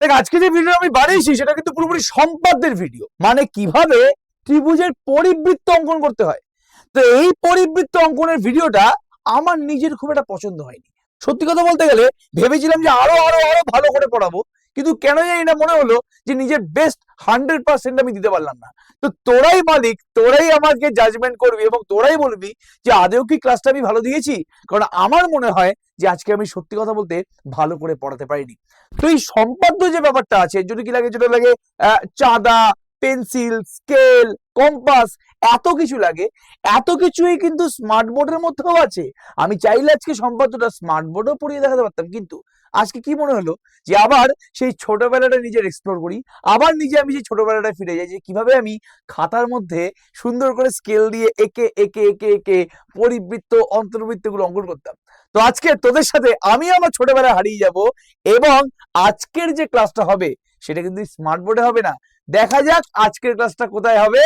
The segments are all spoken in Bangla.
দেখ, আজকে যে ভিডিও আমি বানিয়েছি সেটা কিন্তু পুরোপুরি সম্পাদ্যের ভিডিও, মানে কিভাবে ত্রিভুজের পরিবৃত্ত অঙ্কন করতে হয়। তো এই পরিবৃত্ত অঙ্কনের ভিডিওটা আমার নিজের খুব একটা পছন্দ হয়নি। সত্যি কথা বলতে গেলে ভেবেছিলাম যে আরো আরো আরো ভালো করে পড়াবো, কিন্তু কেন জানি না মনে হলো যে নিজের বেস্ট 100% আমি দিতে পারলাম না। তো তোরাই মালিক, তোরাই আমাকে জাজমেন্ট করবি এবং তোরাই বলবি যে আদেও কি ক্লাসটা আমি ভালো দিয়েছি। কারণ আমার মনে হয় যে আজকে আমি সত্যি কথা বলতে ভালো করে পড়াতে পারিনি। তো এই সম্পাদ্য যে ব্যাপারটা আছে, এর জন্য কি লাগে, যেটা লাগে চাঁদা, পেন্সিল, স্কেল, কম্পাস, এত কিছু লাগে। এত কিছুই কিন্তু স্মার্ট বোর্ডের মধ্যেও আছে। আমি চাইলে আজকে সম্পাদ্যটা স্মার্ট বোর্ডেও পড়িয়ে দেখাতে পারতাম, কিন্তু আজকে কি মনে হলো যে আবার সেই ছোটবেলাটা নিজের এক্সপ্লোর করি, আবার নিজে আমি সেই ছোটবেলাটা ফিরে যাই, যে কিভাবে আমি খাতার মধ্যে সুন্দর করে স্কেল দিয়ে একে একে একে একে পরিবৃত্ত অন্তর্বৃত্ত গুলো অঙ্কন করতাম। তো আজকে তোদের সাথে আমি আমার ছোটবেলা হারিয়ে যাব, এবং আজকের যে ক্লাসটা হবে সেটা কিন্তু স্মার্ট বোর্ডে হবে না। দেখা যাক আজকের ক্লাসটা কোথায় হবে।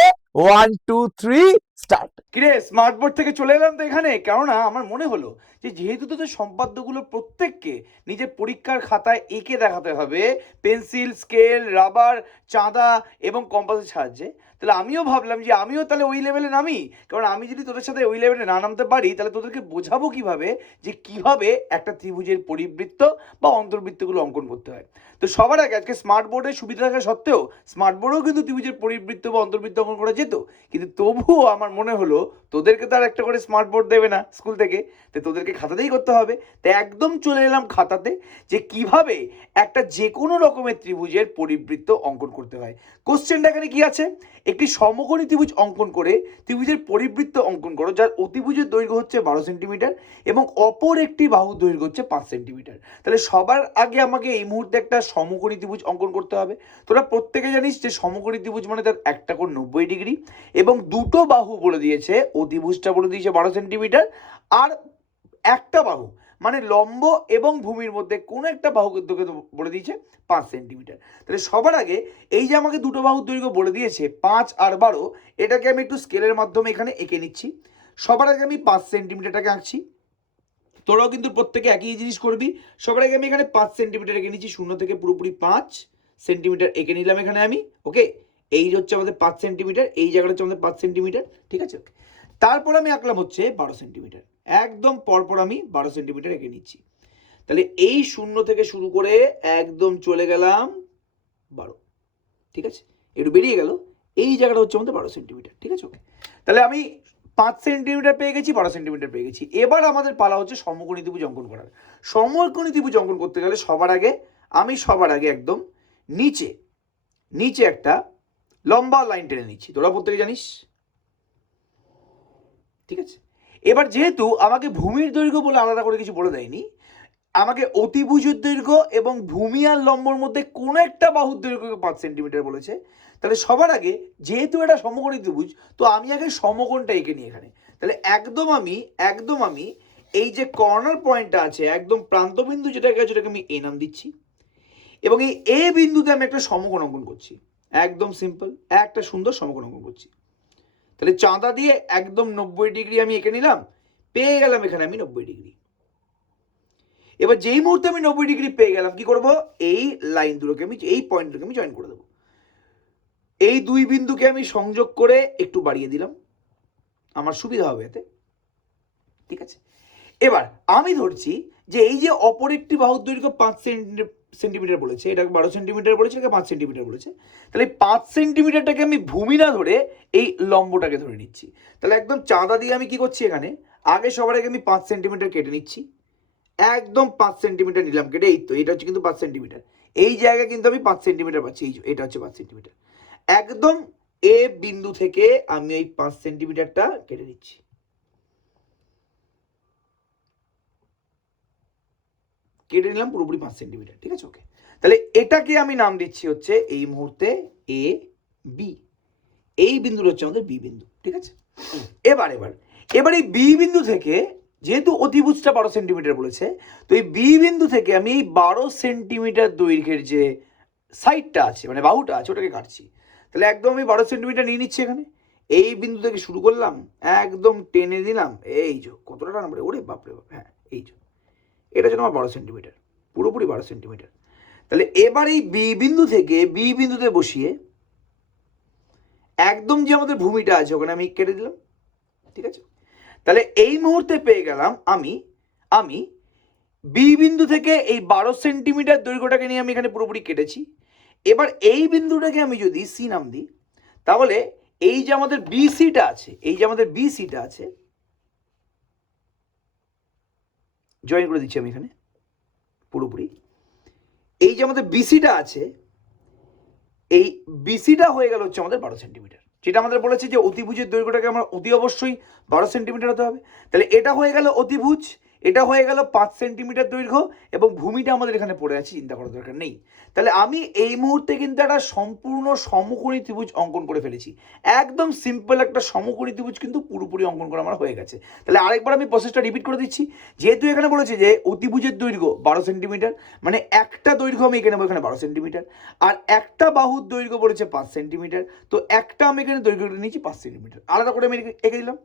1 2 3 স্টার্ট। কিরে, স্মার্ট বোর্ড থেকে চলে এলাম তো এখানে, কেননা আমার মনে হলো যে যেহেতু তোদের সম্পাদ্যগুলো প্রত্যেককে নিজের পরীক্ষার খাতায় এঁকে দেখাতে হবে পেন্সিল, স্কেল, রাবার, চাঁদা এবং কম্পাসের সাহায্যে, তাহলে আমিও ভাবলাম যে আমিও তাহলে ওই লেভেলে নামি। কারণ আমি যদি তোদের সাথে ওই লেভেলে না নামতে পারি, তাহলে তোদেরকে বোঝাবো কিভাবে যে কিভাবে একটা ত্রিভুজের পরিবৃত্ত বা অন্তর্বৃত্তগুলো অঙ্কন করতে হয়। তো সবার আগে আজকে স্মার্ট বোর্ডের সুবিধা থাকা সত্ত্বেও স্মার্ট বোর্ডেও কিন্তু ত্রিভুজের পরিবৃত্ত বা অন্তর্বৃত্ত অঙ্কন করা যেত, কিন্তু তবুও আমার মনে হলো তোদেরকে তো আর একটা করে স্মার্ট বোর্ড দেবে না স্কুল থেকে, তো তোদেরকে খাতাতেই করতে হবে। তো একদম চলে এলাম খাতাতে, যে কিভাবে একটা যে কোনো রকমের ত্রিভুজের পরিবৃত্ত অঙ্কন করতে হয়। কোশ্চেনটা এখানে কি আছে, একটি সমকোণী ত্রিভুজ অঙ্কন করে ত্রিভুজের পরিবৃত্ত অঙ্কন করো যার অতিভুজের দৈর্ঘ্য হচ্ছে 12 সেন্টিমিটার এবং অপর একটি বাহুর দৈর্ঘ্য হচ্ছে 5 সেন্টিমিটার। তাহলে সবার আগে আমাকে এই মুহূর্তে একটা সমকোণী ত্রিভুজ অঙ্কন করতে হবে। তোরা প্রত্যেকে জানিস যে সমকোণী ত্রিভুজ মানে তার একটা কোণ 90 ডিগ্রি এবং দুটো বাহু বলে দিয়েছে, অতিভুজটা বলে দিয়েছে 12 সেন্টিমিটার, আর একটা বাহু মানে লম্ব এবং ভূমির মধ্যে কোনো একটা বাহু বলে দিয়েছে 5 সেন্টিমিটার। তাহলে সবার আগে এই যে আমাকে দুটো বাহুর দৈর্ঘ্য বলে দিয়েছে 5 আর 12, এটাকে আমি একটু স্কেলের মাধ্যমে এখানে এঁকে নিচ্ছি। সবার আগে আমি 5 সেন্টিমিটারটাকে আঁকছি। তোরাও কিন্তু প্রত্যেকে একই জিনিস করবি। সবার আগে আমি এখানে 5 সেন্টিমিটার এঁকে নিচ্ছি, 0 থেকে পুরোপুরি 5 সেন্টিমিটার এঁকে নিলাম এখানে আমি। ওকে, এই হচ্ছে আমাদের 5 সেন্টিমিটার, এই জায়গাটা হচ্ছে আমাদের 5 সেন্টিমিটার, ঠিক আছে। তারপর আমি আঁকলাম হচ্ছে 12 সেন্টিমিটার, একদম পরপর আমি 12 সেন্টিমিটার এঁকে নিচ্ছি। তাহলে এই 0 থেকে শুরু করে একদম চলে গেলাম 12, ঠিক আছে, একটু বেরিয়ে গেল, এই জায়গাটা হচ্ছে আমাদের 12 সেন্টিমিটার, ঠিক আছে। ওকে, তাহলে আমি 5 সেন্টিমিটার পেয়ে গেছি, 12 সেন্টিমিটার পেয়ে গেছি। এবার আমাদের পালা হচ্ছে সমকোণী ত্রিভুজ অঙ্কন করার। সমকোণী ত্রিভুজ অঙ্কন করতে গেলে সবার আগে একদম নিচে নিচে একটা লম্বা লাইন টেনে নিচ্ছি, তোরা প্রত্যেকে জানিস, ঠিক আছে। এবার যেহেতু আমাকে ভূমির দৈর্ঘ্য বলে আলাদা করে কিছু বলে দেয়নি, আমাকে অতিভুজের দৈর্ঘ্য এবং ভূমি আর লম্বর মধ্যে কোনো একটা বাহুর দৈর্ঘ্যকে 5 সেন্টিমিটার বলেছে। তাহলে সবার আগে যেহেতু এটা সমকোণী ত্রিভুজ, তো আমি আগে সমকোণটা এঁকে নিই এখানে। তাহলে একদম আমি এই যে কর্নার পয়েন্টটা আছে, একদম প্রান্তবিন্দু যেটাকে আছে, যেটাকে আমি এ নাম দিচ্ছি, এবং এই এ বিন্দুতে আমি একটা সমকোণ অঙ্কন করছি। একদম সিম্পল একটা সুন্দর সমকোণ অঙ্কন করছি। তাহলে চাঁদা দিয়ে একদম 90 ডিগ্রি আমি এঁকে নিলাম, পেয়ে গেলাম এখানে আমি 90 ডিগ্রি। এবার যেই মুহূর্তে আমি 90 ডিগ্রি পেয়ে গেলাম, কি করব, এই লাইন দুটোকে আমি, এই পয়েন্ট দুটোকে আমি জয়েন করে দেবো। এই দুই বিন্দুকে আমি সংযোগ করে একটু বাড়িয়ে দিলাম, আমার সুবিধা হবে এতে, ঠিক আছে। এবার আমি ধরছি যে এই যে অপর একটি বাহুর দৈর্ঘ্য 5 সেন্টিমিটার বলেছে, এটাকে 12 সেন্টিমিটার বলেছে, এটাকে 5 সেন্টিমিটার বলেছে। তাহলে 5 সেন্টিমিটারটাকে আমি ভূমি না ধরে এই লম্বটাকে ধরে নিচ্ছি। তাহলে একদম চাঁদা দিয়ে আমি কি করছি এখানে, আগে সবার আগে আমি 5 সেন্টিমিটার কেটে নিচ্ছি, একদম 5 সেন্টিমিটার নিলাম কেটে, এই তো এটা হচ্ছে কিন্তু 5 সেন্টিমিটার, এই জায়গায় কিন্তু আমি 5 সেন্টিমিটার পাচ্ছি, এই এটা হচ্ছে 5 সেন্টিমিটার। একদম এ বিন্দু থেকে আমি এই 5 সেন্টিমিটারটা কেটে নিচ্ছি, কেটে নিলাম পুরোপুরি 5 সেন্টিমিটার, ঠিক আছে। ওকে, তাহলে এটাকে আমি নাম দিচ্ছি হচ্ছে এই মুহূর্তে এ বি, এই বিন্দুটা হচ্ছে আমাদের বি বিন্দু, ঠিক আছে। এবার এবার এবার এই বি বিন্দু থেকে, যেহেতু অতিভুজটা 12 সেন্টিমিটার বলেছে, তো এই বি বিন্দু থেকে আমি এই 12 সেন্টিমিটার দৈর্ঘ্যের যে সাইডটা আছে মানে বাহুটা আছে ওটাকে কাটছি। তাহলে একদম আমি 12 সেন্টিমিটার নিয়ে নিচ্ছি এখানে, এই বিন্দু থেকে শুরু করলাম, একদম টেনে দিলাম, এই যে কতটা টানা পড়ে, ওরে বাপরে বাপ, হ্যাঁ এই যে এটা হচ্ছে আমার 12 সেন্টিমিটার, পুরোপুরি 12 সেন্টিমিটার। তাহলে এবার এই বি বিন্দু থেকে বি বিন্দুতে বসিয়ে একদম যে আমাদের ভূমিটা আছে ওখানে আমি কেটে দিলাম। ঠিক আছে, তাহলে এই মুহূর্তে পেয়ে গেলাম আমি আমি বি বিন্দু থেকে এই 12 সেন্টিমিটার দৈর্ঘ্যটাকে নিয়ে আমি এখানে পুরোপুরি কেটেছি। এবার এই বিন্দুটাকে আমি যদি সি নাম দিই, তাহলে এই যে আমাদের বিসিটা আছে, এই যে আমাদের বিসিটা আছে, জয়েন করে দিচ্ছি আমি এখানে পুরোপুরি। এই যে আমাদের বিসিটা আছে, এই বিসিটা হয়ে গেল হচ্ছে আমাদের 12 সেন্টিমিটার, যেটা আমাদের বলেছে যে অতিভুজের দৈর্ঘ্যটাকে আমার অতি অবশ্যই 12 সেন্টিমিটার হতে হবে। তাহলে এটা হয়ে গেল অতিভুজ, এটা হয়ে গেল 5 সেন্টিমিটার দৈর্ঘ্য, এবং ভূমিটা আমাদের এখানে পড়ে আছে, চিন্তা করার দরকার নেই। তাহলে আমি এই মুহূর্তে কিন্তু একটা সম্পূর্ণ সমকোণী ত্রিভুজ অঙ্কন করে ফেলেছি। একদম সিম্পল একটা সমকোণী ত্রিভুজ কিন্তু পুরোপুরি অঙ্কন করা আমার হয়ে গেছে। তাহলে আরেকবার আমি প্রসেসটা রিপিট করে দিচ্ছি। যেহেতু এখানে বলেছে যে অতিভুজের দৈর্ঘ্য 12 সেন্টিমিটার, মানে একটা দৈর্ঘ্য আমি এখানে নেবো এখানে 12 সেন্টিমিটার, আর একটা বাহুর দৈর্ঘ্য বলেছে 5 সেন্টিমিটার, তো একটা আমি এখানে দৈর্ঘ্যটা নিয়েছি 5 সেন্টিমিটার, আলাদা করে আমি এঁকে দিলাম।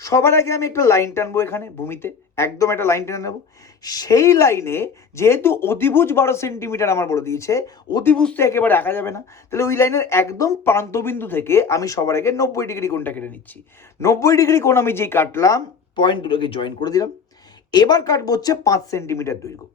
সবার আগে আমি একটা লাইন টানবো এখানে ভূমিতে, একদম একটা লাইন টেনে নেবো। সেই লাইনে যেহেতু অতিভুজ 12 সেন্টিমিটার আমার বলে দিয়েছে, অতিভুজ তো একেবারে আঁকা যাবে না, তাহলে ওই লাইনের একদম প্রান্তবিন্দু থেকে আমি সবার আগে 90 ডিগ্রি কোণটা কেটে নিচ্ছি। 90 ডিগ্রি কোণ আমি যেই কাটলাম, পয়েন্ট দুটোকে জয়েন করে দিলাম। এবার কাটবো হচ্ছে 5 সেন্টিমিটার দৈর্ঘ্য।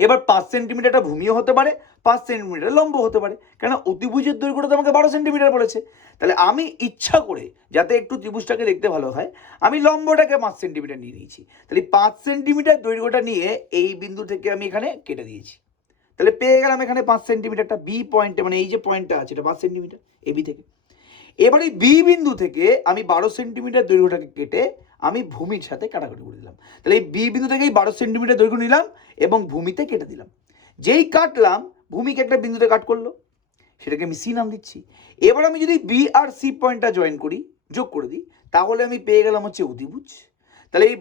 এবার 5 সেন্টিমিটারটা ভূমিও হতে পারে, 5 সেন্টিমিটার লম্ব হতে পারে, কেন অতিভুজের দৈর্ঘ্যটা তো আমাকে 12 সেন্টিমিটার বলেছে। তাহলে আমি ইচ্ছা করে যাতে একটু ত্রিভুজটাকে দেখতে ভালো হয়, আমি লম্বটাকে 5 সেন্টিমিটার নিয়ে নিয়েছি। তাহলে 5 সেন্টিমিটার দৈর্ঘ্যটা নিয়ে এই বিন্দু থেকে আমি এখানে কেটে দিয়েছি। তাহলে পেয়ে গেলাম এখানে 5 সেন্টিমিটারটা বি পয়েন্টে, মানে এই যে পয়েন্টটা আছে এটা 5 সেন্টিমিটার এবি থেকে। এবার এই বি বিন্দু থেকে আমি 12 সেন্টিমিটার দৈর্ঘ্যটাকে কেটে আমি ভূমির সাথে কাটাকাটি করে দিলাম। তাহলে এই বি বিন্দু থেকে এই 12 সেন্টিমিটার দৈর্ঘ্য নিলাম এবং ভূমিতে কেটে দিলাম। যেই কাটলাম, ভূমিকে একটা বিন্দুতে কাট করলো, সেটাকে আমি সি নাম দিচ্ছি। এবার আমি যদি বি আর সি পয়েন্টটা জয়েন করি, যোগ করে দিই, তাহলে আমি পেয়ে গেলাম হচ্ছে অতিভুজ। তাহলে এই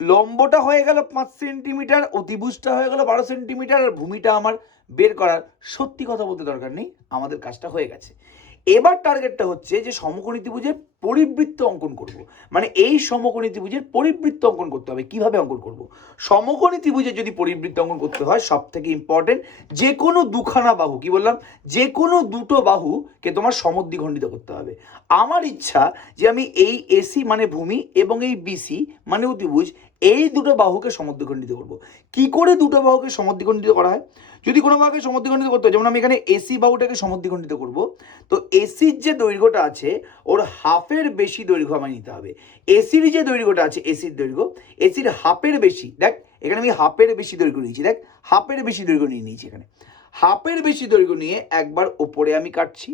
লম্বটা হয়ে গেল 5 সেন্টিমিটার, অতিভুজটা হয়ে গেল 12 সেন্টিমিটার, আর ভূমিটা আমার বের করার সত্যি কথা বলতে দরকার নেই, আমাদের কাজটা হয়ে গেছে। এবার টার্গেটটা হচ্ছে যে সমকোণী ত্রিভুজের পরিবৃত্ত অঙ্কন করব। মানে এই সমকোণী ত্রিভুজের পরিবৃত্ত অঙ্কন করতে হবে। কিভাবে অঙ্কন করব? সমকোণী ত্রিভুজের যদি পরিবৃত্ত অঙ্কন করতে হয়, সব থেকে ইম্পর্টেন্ট যে কোনো দুখানা বাহু, কি বললাম, যে কোনো দুটো বাহুকে তোমার সমদ্বিখণ্ডিত করতে হবে। আমার ইচ্ছা যে আমি এই এসি মানে ভূমি এবং এই বিসি মানে অতিভুজ, এই দুটো বাহুকে সমদ্বিখণ্ডিত করব। কি করে দুটো বাহুকে সমদ্বিখণ্ডিত করা হয়? যদি কোনো বাহুকে সমদ্বিখণ্ডিত করতে হয়, যেমন আমি এখানে এসি বাহুটাকে সমদ্বিখণ্ডিত করব, তো এসির যে দৈর্ঘ্যটা আছে ওর হাফের বেশি দৈর্ঘ্য আমায় নিতে হবে। এসির যে দৈর্ঘ্যটা আছে, এসির দৈর্ঘ্য এসির হাফের বেশি, দেখ এখানে আমি হাফের বেশি দৈর্ঘ্য নিয়েছি, দেখ হাফের বেশি দৈর্ঘ্য নিয়ে নিয়েছি। এখানে হাফের বেশি দৈর্ঘ্য নিয়ে একবার ওপরে আমি কাটছি,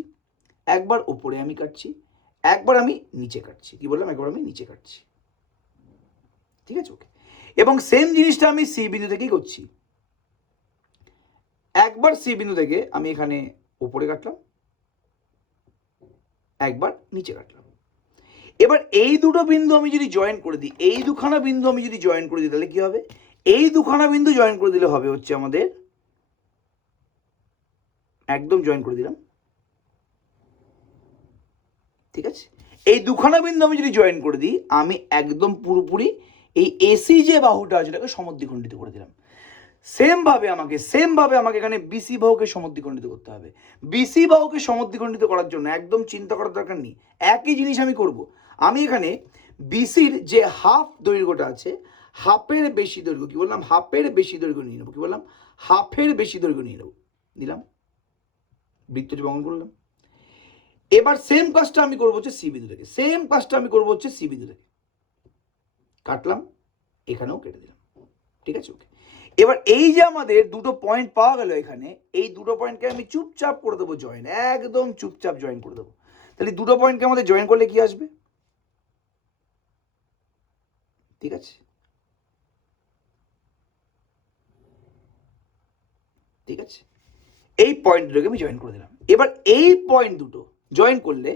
একবার ওপরে আমি কাটছি, একবার আমি নিচে কাটছি। কি বললাম? একবার আমি নিচে কাটছি। ঠিক আছে, ওকে। এবং সেম জিনিসটা আমি সি বিন্দু থেকেই করছি। একবার সি বিন্দু থেকে আমি এখানে উপরে কাটলাম, একবার নিচে কাটলাম। এবার এই দুটো বিন্দু আমি যদি জয়েন করে দিই, এই দুখানা বিন্দু আমি যদি জয়েন করে দিই, তাহলে কি হবে? এই দুখানা বিন্দু জয়েন করে দিলে হবে হচ্ছে আমাদের, একদম জয়েন করে দিলাম, ঠিক আছে। এই দুখানা বিন্দু আমি যদি জয়েন করে দিই, আমি একদম পুরোপুরি এই এসি যে বাহুটা আছে সেটাকে সমদ্বিখণ্ডিত করে দিলাম। সেম ভাবে আমাকে এখানে বিসি বাহুকে সমদ্বিখণ্ডিত করতে হবে। বিসি বাহুকে সমদ্বিখণ্ডিত করার জন্য একদম চিন্তা করার দরকার নেই, একই জিনিস আমি করব। আমি এখানে বিসির যে হাফ দৈর্ঘ্যটা আছে, হাফের বেশি দৈর্ঘ্য, কি বললাম, হাফের বেশি দৈর্ঘ্য নিয়ে নেবো। কি বললাম? হাফের বেশি দৈর্ঘ্য নিয়ে নেবো, নিলাম, বৃত্ত যে অঙ্কন করলাম। এবার সেম কাজটা আমি করবো হচ্ছে সি বিন্দু থেকে, সেম কাজটা আমি করবো হচ্ছে সি বিন্দু থেকে, কাটলাম, এখানেও কেটে দিলাম, ঠিক আছে, ওকে। এবার এই যে আমাদের দুটো পয়েন্ট পাওয়া গেল এখানে, এই দুটো পয়েন্টকে আমি চুপচাপ করে দেবো জয়েন, একদম চুপচাপ জয়েন করে দেবো। তাহলে দুটো পয়েন্টকে আমাদের জয়েন করলে কি আসবে? ঠিক আছে, ঠিক আছে, এই পয়েন্ট দুটোকে আমি জয়েন করে দিলাম। এবার এই পয়েন্ট দুটো জয়েন করলে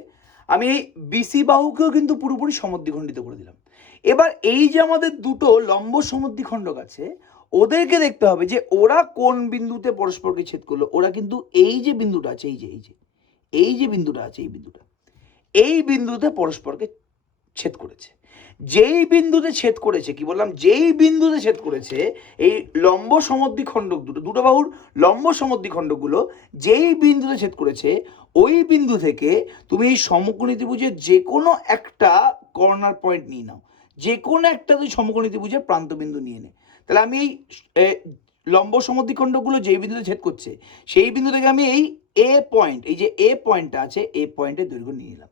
আমি এই বিসি বাহুকেও কিন্তু পুরোপুরি সমদ্বিখণ্ডিত করে দিলাম। এবার এই যে আমাদের দুটো লম্ব সমদ্বিখণ্ডক আছে, ওদেরকে দেখতে হবে যে ওরা কোন বিন্দুতে পরস্পরকে ছেদ করলো। ওরা কিন্তু এই যে বিন্দুটা আছে, এই যে বিন্দুটা আছে, এই বিন্দুতে পরস্পরকে ছেদ করেছে। যেই বিন্দুতে ছেদ করেছে, কি বললাম, যেই বিন্দুতে ছেদ করেছে এই লম্ব সমদ্বিখণ্ডক দুটো বাহুর লম্ব সমদ্বিখণ্ডকগুলো যেই বিন্দুতে ছেদ করেছে, ওই বিন্দু থেকে তুমি এই সমকোণী ত্রিভুজের যে কোনো একটা কর্নার পয়েন্ট নিয়ে নাও, যে কোনো একটা তুই সমকোণী ত্রিভুজের প্রান্তবিন্দু নিয়ে নে। তাহলে আমি এই লম্ব সমদ্বিখণ্ডকগুলো যেই বিন্দুতে ছেদ করছে সেই বিন্দু থেকে আমি এই এ পয়েন্ট, এই যে এ পয়েন্টটা আছে, এ পয়েন্টের দৈর্ঘ্য নিয়ে নিলাম।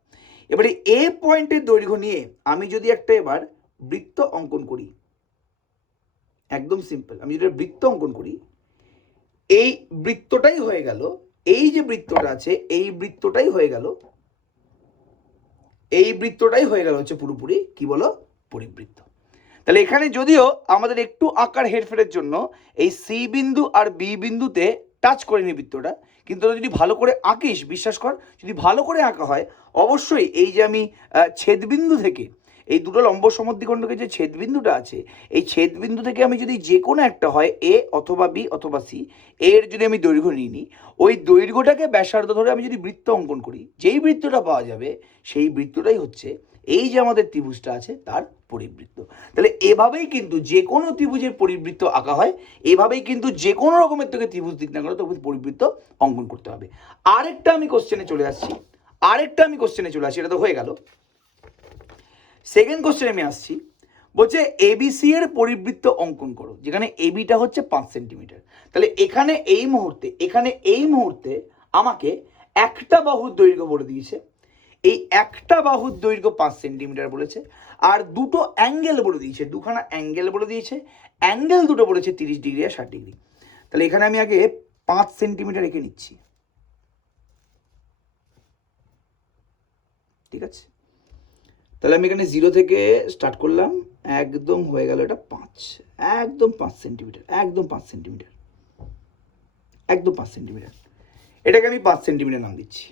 এবারে এ পয়েন্টের দৈর্ঘ্য নিয়ে আমি যদি একটা এবার বৃত্ত অঙ্কন করি, একদম সিম্পল, আমি যদি বৃত্ত অঙ্কন করি, এই বৃত্তটাই হয়ে গেল, এই যে বৃত্তটা আছে এই বৃত্তটাই হয়ে গেল, এই বৃত্তটাই হয়ে গেল হচ্ছে পুরোপুরি কি বলো, পরিবৃত্ত। তাহলে এখানে যদিও আমাদের একটু আকার হেরফেরের জন্য এই সি বিন্দু আর বি বিন্দুতে টাচ করেনি বৃত্তটা, কিন্তু যদি ভালো করে আঁকিস, বিশ্বাস কর, যদি ভালো করে আঁকা হয় অবশ্যই এই যে আমি ছেদবিন্দু থেকে এই দুটো লম্ব সমদ্বিখণ্ডকের যে ছেদবিন্দুটা আছে, এই ছেদবিন্দু থেকে আমি যদি যে কোনো একটা হয় এ অথবা বি অথবা সি, এর যদি আমি দৈর্ঘ্য নিয়ে নিই, ওই দৈর্ঘ্যটাকে ব্যাসার্ধ ধরে আমি যদি বৃত্ত অঙ্কন করি, যেই বৃত্তটা পাওয়া যাবে সেই বৃত্তটাই হচ্ছে এই যে আমাদের ত্রিভুজটা আছে তার পরিবৃত্ত। তাহলে এভাবেই কিন্তু যে কোনো ত্রিভুজের পরিবৃত্ত আঁকা হয়, এভাবেই কিন্তু যে কোনো রকমের তোকে ত্রিভুজ দিক না করে তোকে পরিবৃত্ত অঙ্কন করতে হবে। আরেকটা আমি কোশ্চেনে চলে আসছি, এটা তো হয়ে গেল। সেকেন্ড কোশ্চেনে আমি আসছি, বলছে এবিসি এর পরিবৃত্ত অঙ্কন করো, যেখানে এবিটা হচ্ছে 5 সেন্টিমিটার। তাহলে এখানে এই মুহূর্তে আমাকে একটা বাহুর দৈর্ঘ্য বলে দিয়েছে, এই একটা বাহুর দৈর্ঘ্য 5 সেন্টিমিটার বলেছে, আর দুটো অ্যাঙ্গেল বলে দিয়েছে, দুখানা অ্যাঙ্গেল বলে দিয়েছে, অ্যাঙ্গেল দুটো বলেছে 30 ডিগ্রি আর 60 ডিগ্রি। তাহলে এখানে আমি আগে 5 সেন্টিমিটার রেখে নিচ্ছি, ঠিক আছে। তাহলে আমি এখানে 0 থেকে স্টার্ট করলাম, একদম হয়ে গেল এটা 5, একদম 5 সেন্টিমিটার, একদম 5 সেন্টিমিটার, একদম 5 সেন্টিমিটার, এটাকে আমি 5 সেন্টিমিটার নাম দিচ্ছি।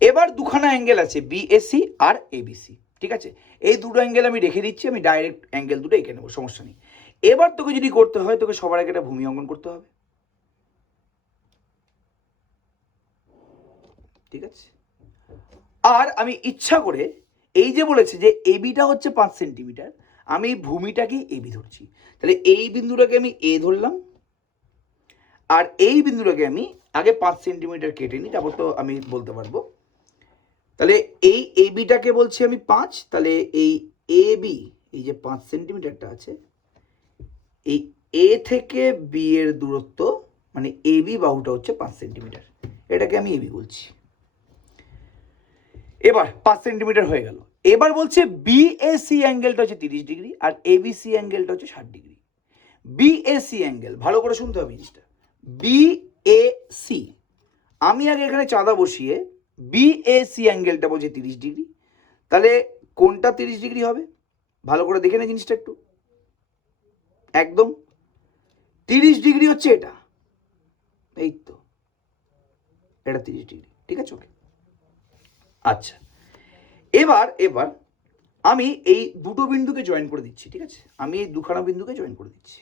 এবার দুখানা অ্যাঙ্গেল আছে বিএসি আর এবিসি, ঠিক আছে, এই দুটো অ্যাঙ্গেল আমি রেখে দিচ্ছি, আমি ডাইরেক্ট অ্যাঙ্গেল দুটো এঁকে নেবো, সমস্যা নেই। এবার তোকে যদি করতে হয় তোকে সবার আগে একটা ভূমি অঙ্কন করতে হবে, ঠিক আছে। আর আমি ইচ্ছা করে এই যে বলেছে যে এবিটা হচ্ছে 5 সেন্টিমিটার, আমি ভূমিটাকে এবি ধরছি। তাহলে এই বিন্দুটাকে আমি এ ধরলাম, আর এই বিন্দুটাকে আমি আগে 5 সেন্টিমিটার কেটে নিই, তারপর তো আমি বলতে পারবো। তাহলে এই এবিটাকে বলছি আমি 5, তাহলে এই এ বি, এই যে 5 সেন্টিমিটারটা আছে, এই এ থেকে বি এর দূরত্ব মানে এ বি বাহুটা হচ্ছে 5 সেন্টিমিটার, এটাকে আমি এবি বলছি। এবার 5 সেন্টিমিটার হয়ে গেল। এবার বলছে বিএসি অ্যাঙ্গেলটা হচ্ছে 30 ডিগ্রি আর এবিসি অ্যাঙ্গেলটা হচ্ছে 60 ডিগ্রি। বিএসি অ্যাঙ্গেল ভালো করে শুনতে হবে জিনিসটা, বিএসি, আমি আগে এখানে চাঁদা বসিয়ে বিএসি অ্যাঙ্গেলটা বলছে 30 ডিগ্রি, তাহলে কোনটা 30 ডিগ্রি হবে ভালো করে দেখে নে জিনিসটা একটু, একদম 30 ডিগ্রি হচ্ছে এটা, এই তো এটা 30 ডিগ্রি, ঠিক আছে, ওকে। আচ্ছা, এবার আমি এই দুটো বিন্দুকে জয়েন করে দিচ্ছি, ঠিক আছে, আমি এই দুখানা বিন্দুকে জয়েন করে দিচ্ছি।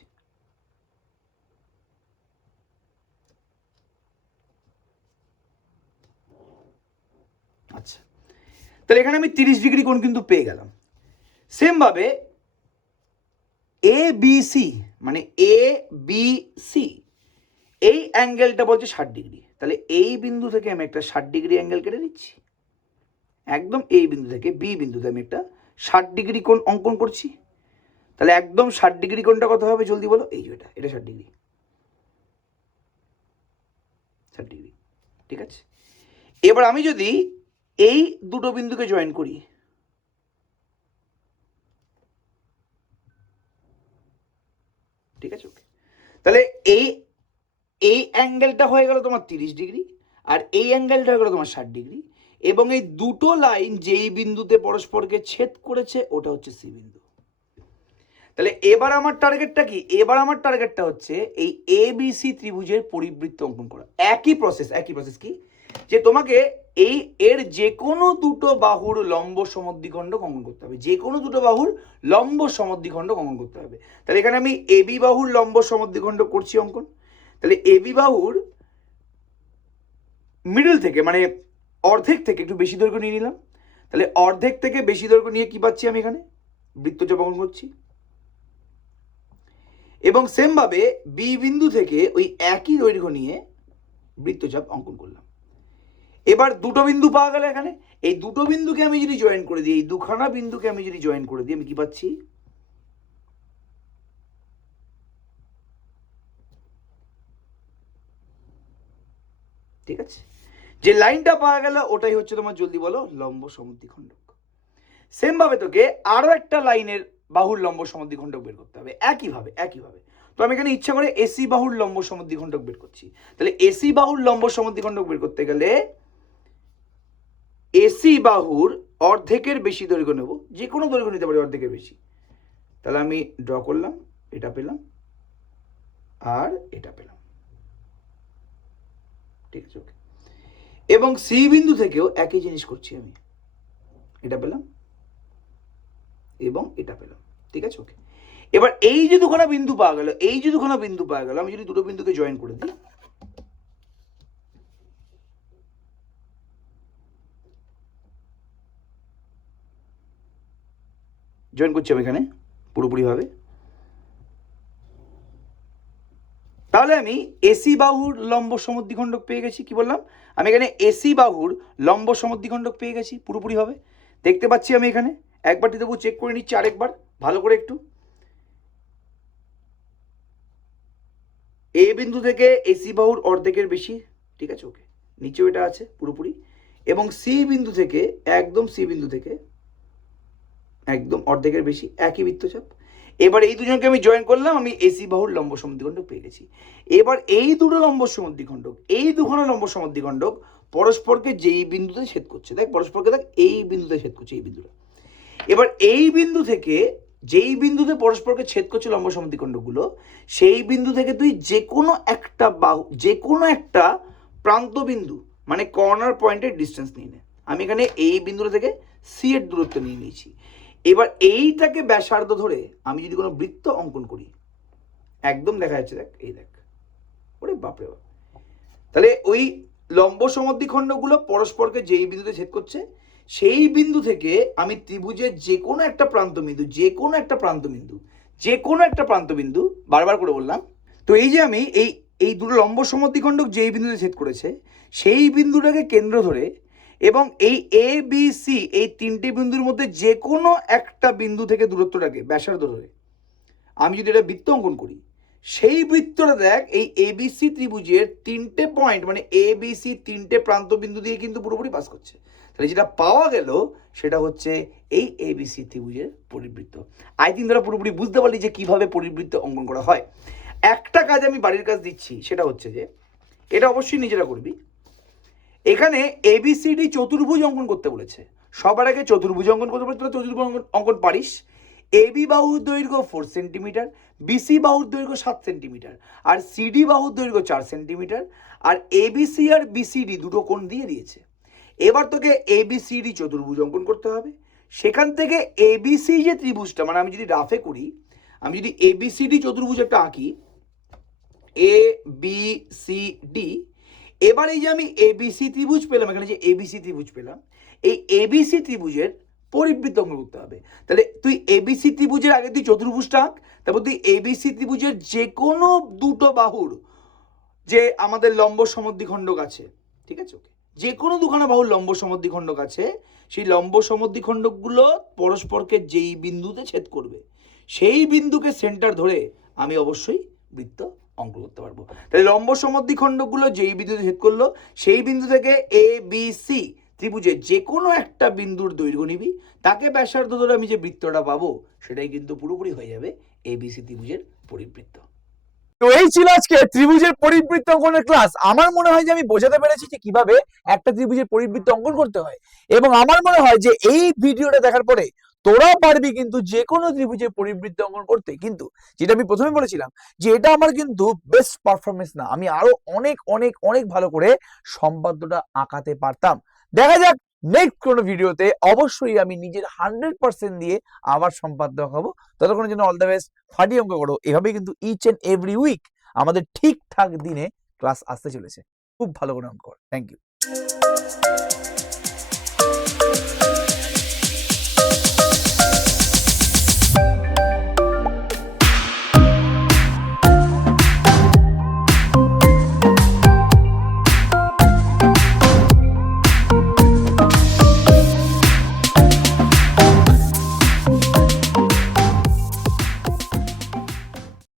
আচ্ছা, তাহলে এখানে আমি 30 ডিগ্রি কোণ কিন্তু পেয়ে গেলাম। সেম ভাবে এ বি সি মানে এ বি সি এই অ্যাঙ্গেলটা বলছে 60 ডিগ্রি, তাহলে এই বিন্দু থেকে আমি একটা 60 ডিগ্রি অ্যাঙ্গেল কেটে দিচ্ছি, একদম এই বিন্দু থেকে বি বিন্দুতে আমি একটা 60 ডিগ্রি কোণ অঙ্কন করছি। তাহলে একদম 60 ডিগ্রি কোণটা কত হবে জলদি বলো, এই যে এটা 60 ডিগ্রি, 60 ডিগ্রি, ঠিক আছে। এবার আমি যদি এই দুটো বিন্দুকে জয়েন করি, ঠিক আছে, ওকে, তাহলে এই অ্যাঙ্গেলটা হয়ে গেল তোমার 30 ডিগ্রি আর এই অ্যাঙ্গেলটা হয়ে গেল তোমার 60 ডিগ্রি, এবং এই দুটো লাইন যেই বিন্দুতে পরস্পরকে ছেদ করেছে ওটা হচ্ছে সি বিন্দু। তাহলে এবার আমার টার্গেটটা কি, এবার আমার টার্গেটটা হচ্ছে এই এবিসি ত্রিভুজের পরিবৃত্ত অঙ্কন করা। একই প্রসেস কি, যে তোমাকে এই এর যে কোনো দুটো বাহুর লম্ব সমদ্বিখণ্ডক অঙ্কন করতে হবে, যে কোনো দুটো বাহুর লম্ব সমদ্বিখণ্ডক অঙ্কন করতে হবে। তাহলে এখানে আমি এবি বাহুর লম্ব সমদ্বিখণ্ডক করছি অঙ্কন। তাহলে এবি বাহুর মিডল থেকে মানে অর্ধেক থেকে একটু বেশি দৈর্ঘ্য নিয়ে নিলাম, তাহলে অর্ধেক থেকে বেশি দৈর্ঘ্য নিয়ে কি পাচ্ছি আমি এখানে বৃত্তচাপ অঙ্কন করছি। এবং সেম ভাবে বি বিন্দু থেকে ওই একই দৈর্ঘ্য নিয়ে বৃত্তচাপ অঙ্কন করলাম। এবার দুটো বিন্দু পাওয়া গেল এখানে। এই দুটো বিন্দুকে আমি যদি জয়েন করে দিই, এই দুখানা বিন্দুকে আমি যদি জয়েন করে দিই, আমি কি পাচ্ছি ঠিক আছে, যে লাইনটা পাওয়া গেল ওটাই হচ্ছে তোমার জলদি বলো লম্ব সমদ্বিখণ্ডক। সেম ভাবে তোকে আরো একটা লাইনের বাহুর লম্ব সমদ্বিখণ্ডক বের করতে হবে একইভাবে। তো আমি এখানে ইচ্ছা করে এসি বাহুর লম্ব সমদ্বিখণ্ডক বের করছি। তাহলে এসি বাহুর লম্ব সমদ্বিখণ্ডক বের করতে গেলে এসি বাহুর অর্ধেকের বেশি দৈর্ঘ্য নেব, যে কোনো দৈর্ঘ্য নিতে পারি অর্ধেকের বেশি। তাহলে আমি ড্র করলাম, এটা পেলাম আর এটা পেলাম, ঠিক আছে ওকে। এবং সি বিন্দু থেকেও একই জিনিস করছি আমি, এটা পেলাম এবং এটা পেলাম, ঠিক আছে ওকে। এবার এই যে দুখানা বিন্দু পাওয়া গেল, আমি যদি দুটো বিন্দুকে জয়েন করে দিই, জয়েন করছি আমি এখানে পুরোপুরি ভাবে, তাহলে আমি এসি বাহুর লম্ব সমদ্বিখণ্ডক পেয়ে গেছি। কি বললাম আমি এখানে এসি বাহুর লম্ব সমদ্বিখণ্ডক পেয়ে গেছি পুরোপুরি ভাবে। দেখতে পাচ্ছি আমি এখানে একবারটি তবু চেক করে নিচ্ছি আরেকবার ভালো করে একটু। এ বিন্দু থেকে এসি বাহুর অর্ধেকের বেশি, ঠিক আছে ওকে, নিচেও এটা আছে পুরোপুরি। এবং সি বিন্দু থেকে একদম অর্ধেকের বেশি, একই বৃত্তচাপ। এবার এই দুজনকে আমি জয়েন করলাম, আমি এসি বাহুর লম্ব সমদ্বিখণ্ডক পেয়ে গেছি। এবার এই দুটো লম্ব সমদ্বিখণ্ডক, এই দুখানা লম্ব সমদ্বিখণ্ডক পরস্পরকে যেই বিন্দুতে ছেদ করছে, দেখ পরস্পরকে দেখ এই বিন্দুতে ছেদ করছে, এই বিন্দুটা। এবার এই বিন্দু থেকে যেই বিন্দুতে পরস্পরকে ছেদ করছে লম্ব সমদ্বিখণ্ডকগুলো, সেই বিন্দু থেকে তুই যে কোনো একটা বাহু, যে কোনো একটা প্রান্ত বিন্দু মানে কর্নার পয়েন্টের ডিস্টেন্স নিয়ে নে। আমি এখানে এই বিন্দুটা থেকে সি এর দূরত্ব নিয়ে নিয়েছি। এবার এইটাকে ব্যাসার্ধ ধরে আমি যদি কোনো বৃত্ত অঙ্কন করি, একদম দেখা যাচ্ছে, দেখ এই দেখ, ওরে বাপরে বাপ। তাহলে ওই লম্ব সমদ্বিখণ্ডকগুলো পরস্পরকে যেই বিন্দুতে ছেদ করছে, সেই বিন্দু থেকে আমি ত্রিভুজের যে কোনো একটা প্রান্ত বিন্দু বারবার করে বললাম। তো এই যে আমি এই দুটো লম্ব সমদ্বিখণ্ডক যেই বিন্দুতে ছেদ করেছে, সেই বিন্দুটাকে কেন্দ্র ধরে এবং এই এ বি সি এই তিনটে বিন্দুর মধ্যে যে কোনো একটা বিন্দু থেকে দূরত্বটাকে ব্যাসার্ধ ধরে আমি যদি এটা বৃত্ত অঙ্কন করি, সেই বৃত্তটা দেখ এই এবিসি ত্রিভুজের তিনটে পয়েন্ট মানে এবিসি তিনটে প্রান্ত বিন্দু দিয়ে কিন্তু পুরোপুরি পাস করছে। তাহলে যেটা পাওয়া গেল সেটা হচ্ছে এই এবিসি ত্রিভুজের পরিবৃত্ত। আই থিঙ্ক তোরা পুরোপুরি বুঝতে পারলি যে কিভাবে পরিবৃত্ত অঙ্কন করা হয়। একটা কাজ আমি বাড়ির কাজ দিচ্ছি, সেটা হচ্ছে যে এটা অবশ্যই নিজেরা করবি। এখানে এবিসিডি চতুর্ভুজ অঙ্কন করতে বলেছে, সবার আগে চতুর্ভুজ অঙ্কন করতে বলেছে। তোরা চতুর্ভুজ অঙ্কন পারিস। এবি বাহুর দৈর্ঘ্য 4 সেন্টিমিটার, বিসি বাহুর দৈর্ঘ্য 7 সেন্টিমিটার, আর সিডি বাহুর দৈর্ঘ্য 4 সেন্টিমিটার, আর এবিসি আর বিসিডি দুটো কোণ দিয়ে দিয়েছে। এবার তোকে এবিসিডি চতুর্ভুজ অঙ্কন করতে হবে। সেখান থেকে এবিসি যে ত্রিভুজটা, মানে আমি যদি রাফে করি, আমি যদি এবিসিডি চতুর্ভুজ একটা আঁকি, এ বি সি ডি, এবার এই যে আমি এবিসি ত্রিভুজ পেলাম, এখানে যে এবিসি ত্রিভুজ পেলাম, এই এবিসি ত্রিভুজের পরিবৃত্ত অঙ্কন করতে হবে। তাহলে তুই এবিসি ত্রিভুজের আগে তুই চতুর্ভুজটা আঁক, তারপর তুই এবিসি ত্রিভুজের যে কোনো দুটো বাহুর যে আমাদের লম্ব সমদ্বিখণ্ডক আছে, ঠিক আছে ওকে, যে কোনো দুখানা বাহুর লম্ব সমদ্বিখণ্ডক আছে, সেই লম্ব সমদ্বিখণ্ডকগুলো পরস্পরকে যেই বিন্দুতে ছেদ করবে, সেই বিন্দুকে সেন্টার ধরে আমি অবশ্যই বৃত্ত অঙ্কন করতে পারবো। তাহলে লম্ব সমদ্বিখণ্ডকগুলো যেই বিন্দুতে ছেদ করলো, সেই বিন্দু থেকে এ বি সি ত্রিভুজের যে কোনো একটা বিন্দুর দৈর্ঘ্য নিবি, তাকে ব্যাসার্ধ ধরে আমি যে বৃত্তটা পাবো, সেটাই কিন্তু পুরোপুরি হয়ে যাবে এবিসি ত্রিভুজের পরিবৃত্ত। তো এই ছিল আজকে ত্রিভুজের পরিবৃত্ত অঙ্কনের ক্লাস। আমার মনে হয় যে আমি বোঝাতে পেরেছি যে কিভাবে একটা ত্রিভুজের পরিবৃত্ত অঙ্কন করতে হয়, এবং আমার মনে হয় যে এই ভিডিওটা দেখার পরে তোরাও পারবি কিন্তু যে কোনো ত্রিভুজের পরিবৃত্ত অঙ্কন করতে। কিন্তু যেটা আমি প্রথমে বলেছিলাম যে এটা আমার কিন্তু বেস্ট পারফরমেন্স না, আমি আরো অনেক অনেক অনেক ভালো করে সম্পাদ্যটা আঁকাতে পারতাম। দেখা যাক নেক্সট কোনো ভিডিওতে অবশ্যই আমি নিজের 100% দিয়ে আবার সম্পাদ্য আঁকাবো। ততক্ষণের জন্য অল দ্য বেস্ট, ফাটি অঙ্ক করো। এভাবেই কিন্তু ইচ এন্ড এভরি উইক আমাদের ঠিকঠাক দিনে ক্লাস আসতে চলেছে। খুব ভালো করে অঙ্ক কর। Thank you.